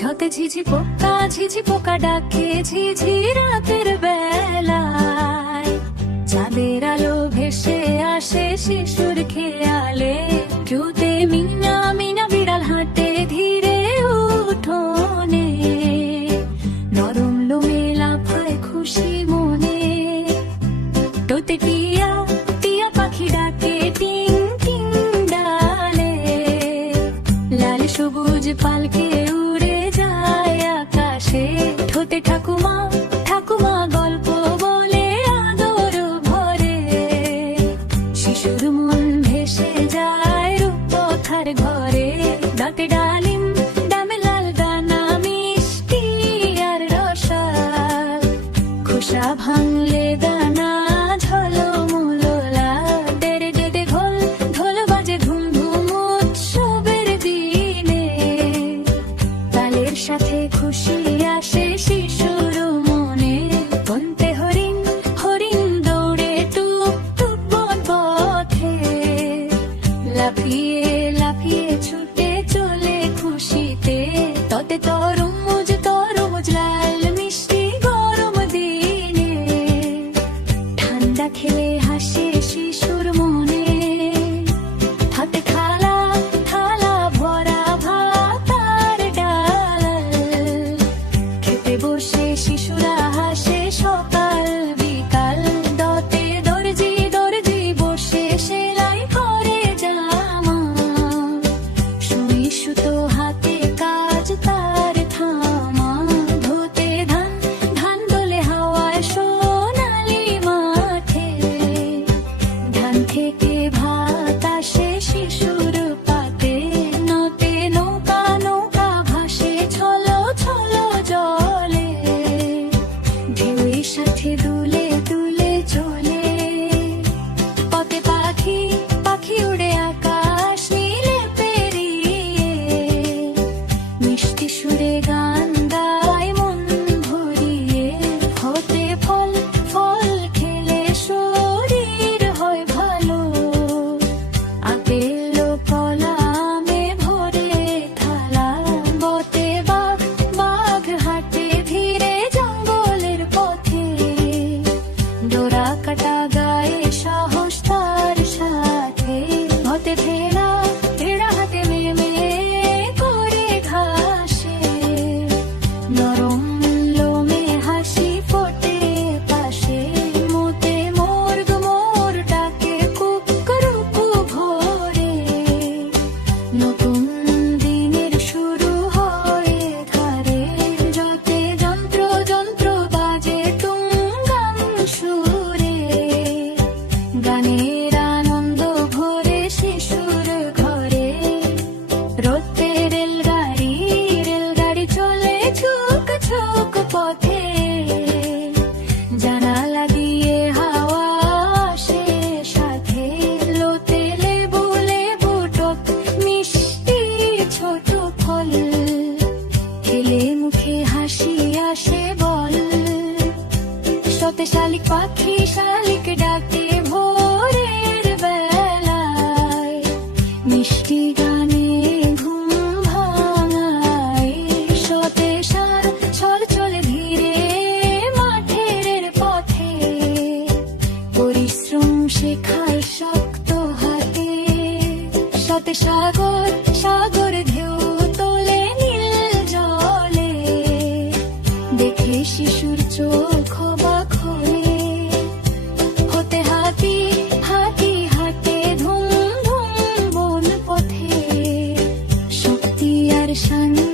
ঝতে ঝিঝি পোকা ডাকে ঝিঝি রাতের বেলায়। চাঁদের আলো ভেসে আসে শিশুর খেয়ালে, জুতে মিনা মিনা বিড়াল হাঁটে ধীরে উঠোনে। নরম লোমে লাফায় খুশি মনে, তোতে টিয়া টিয়া পাখি ডাকে টিং টিং ডালে। লাল সবুজ পালকে উড়ে যায় আকাশে, ঠোঁটে ঠাকুমা ঠাকুমা গল্প বলে আদর ভরে। শিশুর মন ভেসে যায় রূপকথার ঘরে, দাঁতে ডালিম ডামে লাল দানা মিষ্টি আর রসাল। খোসা ভাঙলে দানা ঝলমলো লাল, ডেরে ডেরে ঘোল ঢোল বাজে ধুম ধুম উৎসবের দিনে। তালের সাথে খুশি আসে শিশুর মনে, বনতে হরিণ হরিণ দৌড়ে টুক টুক বন পথে। লাফিয়ে লাফিয়ে ছুটে চলে খুশিতে, ততে তরমুজ তরমুজ লাল মিষ্টি গরম দিনে। ঠান্ডা খেলে হাসে শিশুর মনে, হাতে থালা থালা ভরা ভাত আর ডাল। খেতে বসে শিশুরা হাসে সকাল বিকাল, দতে দর্জি দর্জি বসে সেলাই করে জামা। সুই সুতো হাতে কাজ তার থামা, ধুতে ধান ধান দোলে হাওয়ায় সোনালি মাঠে। ধান থেকে ভাত আসে শিশুর পাতে, নতে নৌকা নৌকা ভাসে ছলো ছলো জলে। ঢেউয়ের সাথে দুলে দুলে চলে, পথে পাখি পাখি উড়ে আকাশ নীলে পেরিয়ে। মিষ্টি সুরে গান গায় মন ভরিয়ে, হতে ফল ফল খেলে শরীর হয় ভালো। আপেল ও কলা আমে ভরে থালা, বতে বাঘ বাঘ হাঁটে ধীরে জঙ্গলের পথে। ডোরা কাটা গায়ে সাহস তার সাথে, হতে ভেড়া ভেড়া হাতে মেমে করে ঘাসে। নরম লোমে হাসি ফোটে পাশে, মোতে মোর ডাকে কুকরুকু ভোরে। নতুন দিনের শুরু হয় ধারে, যতে যন্ত্র যন্ত্র বাজে টুংগাং সুরে। গানের আনন্দ ভরে শিশুর ঘরে, রোদে রেলগাড়ি রেলগাড়ি চলে ঝুক ঝুক পথে। জানালা দিয়ে হাওয়া আসে সাথে, লোতে লেবু লেবু টক মিষ্টি ছোট ফল। খেলে মুখে হাসি আসে বল, সতে শালিক পাখি শালিক ডাকে ভোরের বেলায়। মিষ্টি গানে ঘুম ভাঙায়, সতে সার ছল চলে ধীরে মাঠের পথে। পরিশ্রম শেখায় শক্ত হাতে, সতে সাগর সাগর ঢেউ তোলে নীল জলে। দেখে শিশুর চোখ অবাক হয়ে, হতে হাতি হাতি হাঁটে ধুম ধুম বন পথে। শক্তি আর শান্তি